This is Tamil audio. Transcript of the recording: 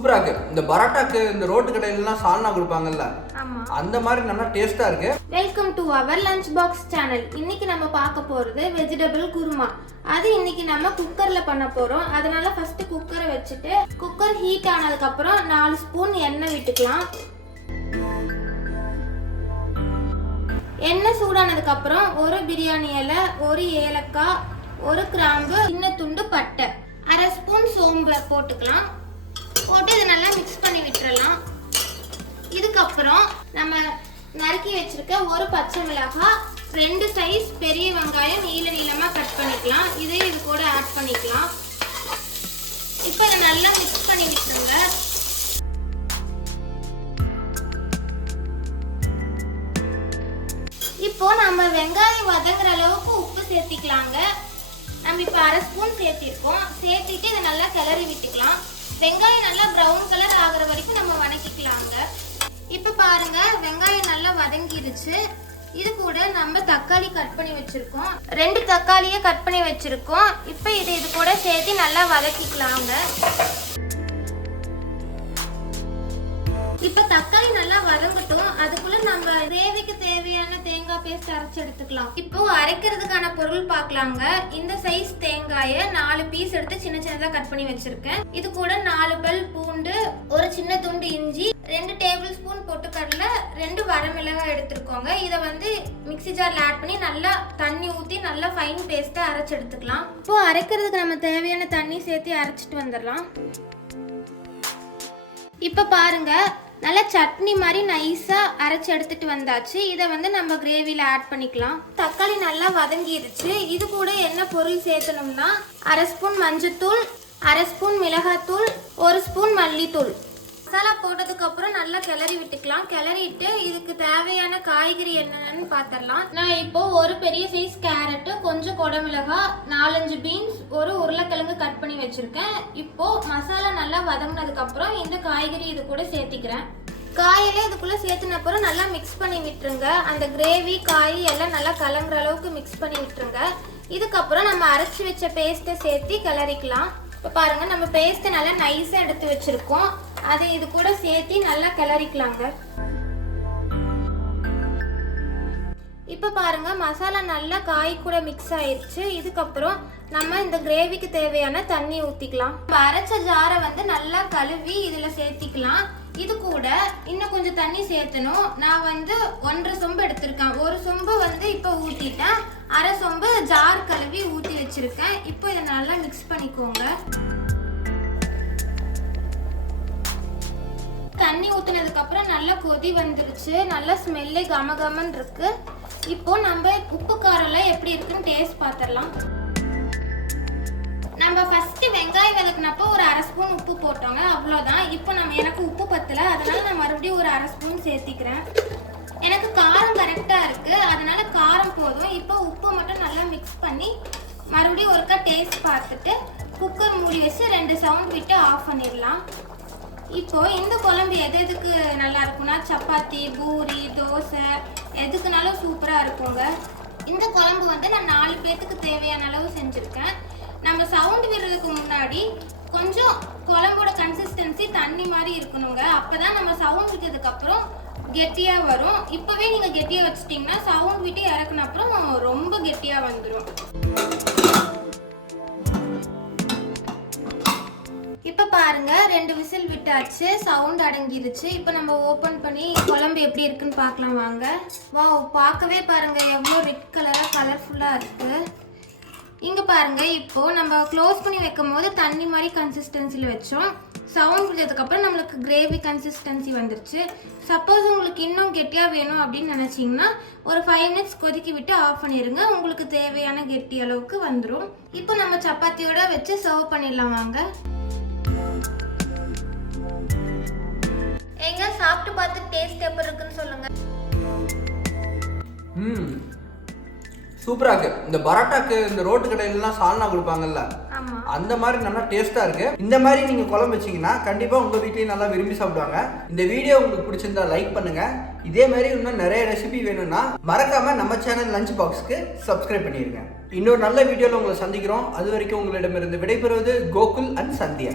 சூப்பரா இருக்கு. இந்த பரோட்டாக்கு இந்த ரோட்டு கடையிலலாம் சால்னா கொடுப்பாங்கல்ல, அந்த மாதிரி நல்லா டேஸ்டா இருக்கு. Welcome to our lunch box channel. இன்னைக்கு நம்ம பார்க்க போறது வெஜிடபிள் குருமா. அது இன்னைக்கு நம்ம குக்கர்ல பண்ண போறோம். அதனால ஃபர்ஸ்ட் குக்கரை வச்சுட்டு குக்கர் ஹீட் ஆனதுக்கு அப்புறம் 4 ஸ்பூன் எண்ணெய் விட்டுக்கலாம். எண்ணெய் சூடானதுக்கு அப்புறம் ஒரு பிரியாணி இலை, ஒரு ஏலக்காய், ஒரு கிராம்பு, சின்ன துண்டு பட்டை, 1/2 ஸ்பூன் சோம்பு போட்டுக்கலாம். போட்டு இதை நல்லா மிக்ஸ் பண்ணி விட்டுறலாம். இதுக்கப்புறம் நம்ம நறுக்கி வச்சிருக்க ஒரு பச்சை மிளகாய், 2 சைஸ் பெரிய வெங்காயம் நீள நீளமா கட் பண்ணிக்கலாம். இது கூட ஆட் பண்ணிக்கலாம். இப்போ இதை நல்லா மிக்ஸ் பண்ணி விட்டுருங்க. இப்போ நம்ம வெங்காயம் வதங்குற அளவுக்கு உப்பு சேர்த்திக்கலாங்க. நம்ம இப்போ 1/2 ஸ்பூன் சேர்த்திருக்கோம். சேர்த்திட்டு இதை நல்லா கிளறி விட்டுக்கலாம். வெங்காயம் நல்லா ப்ரௌன் கலர் ஆகுற வரைக்கும் நம்ம வதக்கிக்கலாங்க. இப்போ பாருங்க, வெங்காயம் நல்லா வதங்கிருச்சு. இது கூட நம்ம தக்காளி கட் பண்ணி வச்சிருக்கோம். 2 தக்காளியை கட் பண்ணி வச்சிருக்கோம். இப்போ இது கூட சேர்த்து நல்லா வதக்கிக்கலாங்க. இப்போ தக்காளி நல்லா வதங்கட்டும். அதுக்குள்ள நம்ம கிரேவிக்கு தேவையான தேங்காய் பேஸ்ட் அரைச்சு எடுத்துக்கலாம். இப்போ அரைக்கிறதுக்கான பொருள் பார்க்கலாங்க. இந்த சைஸ் தேங்காயை 4 பீஸ் எடுத்து சின்ன சின்னதா கட் பண்ணி வச்சிருக்கேன். இது கூட 4 பல் பூண்டு, ஒரு சின்ன துண்டு இஞ்சி, 2 டேபிள் ஸ்பூன் பொட்டுக்கடலை, 2 வரமிளகாய் எடுத்துருக்கோங்க. இதை மிக்ஸி ஜார்ல ஆட் பண்ணி நல்லா தண்ணி ஊற்றி நல்லா ஃபைன் பேஸ்ட்டை அரைச்சு எடுத்துக்கலாம். இப்போ அரைக்கிறதுக்கு நம்ம தேவையான தண்ணி சேர்த்து அரைச்சிட்டு வந்துடலாம். இப்போ பாருங்க, நல்லா சட்னி மாதிரி நைஸா அரைச்சு எடுத்துட்டு வந்தாச்சு. இதை நம்ம கிரேவில ஆட் பண்ணிக்கலாம். தக்காளி நல்லா வதங்கிருச்சு. இது கூட என்ன பொருள் சேர்த்தணும்னா 1/2 ஸ்பூன் மஞ்சத்தூள், 1/2 ஸ்பூன் மிளகாத்தூள், 1 ஸ்பூன் மல்லித்தூள். மசாலா போட்டதுக்கு அப்புறம் நல்லா கிளறி விட்டுக்கலாம். கிளறிட்டு இதுக்கு தேவையான காய்கறி என்னென்னு பார்த்துடலாம். நான் இப்போ ஒரு பெரிய சைஸ் கேரட்டு, கொஞ்சம் குடமிளகாய், 4-5 பீன்ஸ், ஒரு உருளைக்கிழங்கு கட் பண்ணி வச்சிருக்கேன். இப்போ மசாலா நல்லா வதங்கினதுக்கு அப்புறம் இந்த காய்கறி இது கூட சேர்த்திக்கிறேன். காயெல்லாம் இதுக்குள்ள சேர்த்துன அப்புறம் நல்லா மிக்ஸ் பண்ணி விட்டுருங்க. அந்த கிரேவி காய் எல்லாம் நல்லா கலங்குற அளவுக்கு மிக்ஸ் பண்ணி விட்டுருங்க. இதுக்கப்புறம் நம்ம அரைச்சி வச்ச பேஸ்ட்டை சேர்த்து கிளறிக்கலாம். இப்போ பாருங்க, நம்ம பேஸ்ட்டை நல்லா நைஸாக எடுத்து வச்சிருக்கோம். அதை இது கூட சேர்த்து நல்லா கிளறிக்கலாங்க. இப்போ பாருங்க, மசாலா நல்லா காய் கூட மிக்ஸ் ஆயிடுச்சு. இதுக்கப்புறம் நம்ம இந்த கிரேவிக்கு தேவையான தண்ணி ஊற்றிக்கலாம். அரைச்ச ஜாரை நல்லா கழுவி இதில் சேர்த்திக்கலாம். இது கூட இன்னும் கொஞ்சம் தண்ணி சேர்த்தணும். நான் 1.5 சொம்பு எடுத்திருக்கேன். ஒரு சொம்பு இப்போ ஊற்றிட்டேன். 1/2 சொம்பு ஜார் கழுவி ஊற்றி வச்சிருக்கேன். இப்போ இதை நல்லா மிக்ஸ் பண்ணிக்கோங்க. தண்ணி ஊற்றினதுக்கு அப்புறம் நல்லா கொதி வந்துருச்சு. நல்லா ஸ்மெல்லே கமகமன்னு இருக்கு. இப்போ நம்ம உப்பு காரம்லாம் எப்படி இருக்குன்னு டேஸ்ட் பார்த்துடலாம். நம்ம ஃபர்ஸ்ட் வெங்காயம் வதக்குனப்போ ஒரு 1/2 ஸ்பூன் உப்பு போட்டோங்க, அவ்வளோதான். இப்போ எனக்கு உப்பு பத்தல, அதனால நான் மறுபடியும் ஒரு 1/2 ஸ்பூன் சேர்த்திக்கிறேன். எனக்கு காரம் கரெக்டாக இருக்கு, அதனால காரம் போதும். இப்போ உப்பு மட்டும் நல்லா மிக்ஸ் பண்ணி மறுபடியும் ஒருக்கா டேஸ்ட் பார்த்துட்டு குக்கர் மூடி வச்சு 2 சவுண்ட் விட்டு ஆஃப் பண்ணிடலாம். இப்போ இந்த குழம்பு எதுக்கு நல்லா இருக்கும்னா சப்பாத்தி, பூரி, தோசை எதுக்குனாலும் சூப்பராக இருக்குங்க. இந்த குழம்பு நான் 4 பேத்துக்கு தேவையான அளவு செஞ்சுருக்கேன். நம்ம சவுண்ட் விடுறதுக்கு முன்னாடி கொஞ்சம் குழம்போட கன்சிஸ்டன்சி தண்ணி மாதிரி இருக்கணுங்க. அப்போதான் நம்ம சவுண்ட் விட்டதுக்கு அப்புறம் கெட்டியாக வரும். இப்போவே நீங்கள் கெட்டியாக வச்சிட்டிங்கன்னா சவுண்ட் விட்டு இறக்குன அப்புறம் ரொம்ப கெட்டியாக வந்துடும். இப்போ பாருங்க, 2 விசில் விட்டாச்சு, சவுண்ட் அடங்கிருச்சு. இப்போ நம்ம ஓப்பன் பண்ணி குழம்பு எப்படி இருக்குன்னு பார்க்கலாம் வாங்க. வாவ், பார்க்கவே பாருங்க எவ்வளோ ரெட் கலராக கலர்ஃபுல்லாக இருக்கு. இங்கே பாருங்க, இப்போ நம்ம க்ளோஸ் பண்ணி வைக்கும் போது தண்ணி மாதிரி கன்சிஸ்டன்சியில் வச்சோம். சவுண்ட் விட்டதுக்கப்புறம் நம்மளுக்கு கிரேவி கன்சிஸ்டன்சி வந்துருச்சு. சப்போஸ் உங்களுக்கு இன்னும் கெட்டியாக வேணும் அப்படின்னு நினச்சிங்கன்னா ஒரு 5 மினிட்ஸ் கொதிக்கி விட்டு ஆஃப் பண்ணிடுங்க. உங்களுக்கு தேவையான கெட்டி அளவுக்கு வந்துடும். இப்போ நம்ம சப்பாத்தியோட வச்சு சர்வ் பண்ணிடலாம் வாங்க. எங்க சாப்பிட்டு பார்த்து டேஸ்ட் எப்படி இருக்குன்னு சொல்லுங்க. சூப்பரா இருக்கு. இந்த பரோட்டாக்கு இந்த ரோட்டு கடையிலலாம் சால்னா கொடுப்பாங்கல்ல, அந்த மாதிரி நல்லா டேஸ்டா இருக்கு. இந்த மாதிரி நீங்க குழம்பு வச்சீங்கன்னா கண்டிப்பா உங்க வீட்லயும் நல்லா விரும்பி சாப்பிடுவாங்க. இந்த வீடியோ உங்களுக்கு பிடிச்சிருந்தா லைக் பண்ணுங்க. இதே மாதிரி இன்னும் நிறைய ரெசிபி வேணும்னா மறக்காம நம்ம சேனல் லஞ்ச் பாக்ஸ்க்கு சப்ஸ்கிரைப் பண்ணிருங்க. இன்னொரு நல்ல வீடியோல உங்களை சந்திக்கிறோம். அது வரைக்கும் உங்களிடமிருந்து விடைபெறுவது கோகுல் அண்ட் சந்தியா.